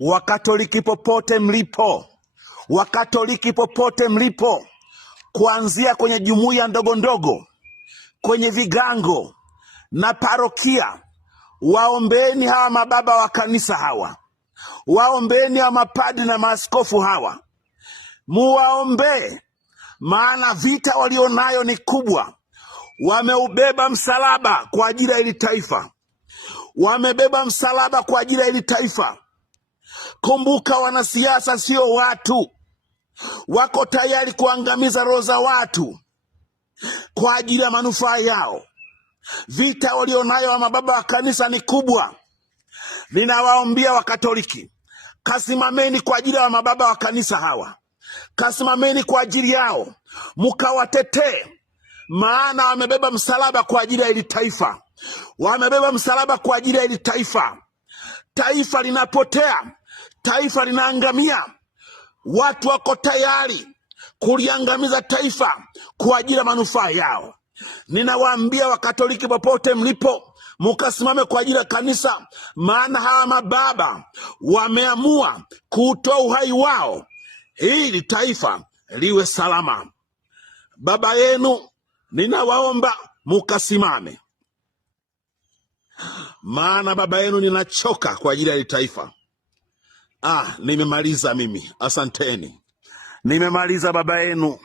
Wakatoliki popote mlipo, Wakatoliki popote mlipo, kuanzia kwenye jumuiya ndogo ndogo, kwenye vigango na parokia, waombeni hawa mababa wa kanisa hawa, waombeni hawa mapadi na maaskofu hawa, muwaombee, maana vita walionayo ni kubwa. Wameubeba msalaba kwa ajili ya hili taifa, wamebeba msalaba kwa ajili ya hili taifa. Kumbuka, wanasiasa sio watu, wako tayari kuangamiza roho za watu kwa ajili ya manufaa yao. Vita walionayo wa mababa wa kanisa ni kubwa. Ninawaombia Wakatoliki, kasimameni kwa ajili ya mababa wa kanisa hawa, kasimameni kwa ajili yao, mukawatetee, maana wamebeba msalaba kwa ajili ya hili taifa, wamebeba msalaba kwa ajili ya hili taifa. Taifa linapotea, taifa linaangamia. Watu wako tayari kuliangamiza taifa kwa ajili ya manufaa yao. Ninawaambia Wakatoliki popote mlipo, mukasimame kwa ajili ya kanisa, maana hawa mababa wameamua kutoa uhai wao ili taifa liwe salama. Baba yenu, ninawaomba mukasimame, maana baba yenu ninachoka kwa ajili ya hili taifa. Nimemaliza mimi, asanteni. Nimemaliza baba yenu.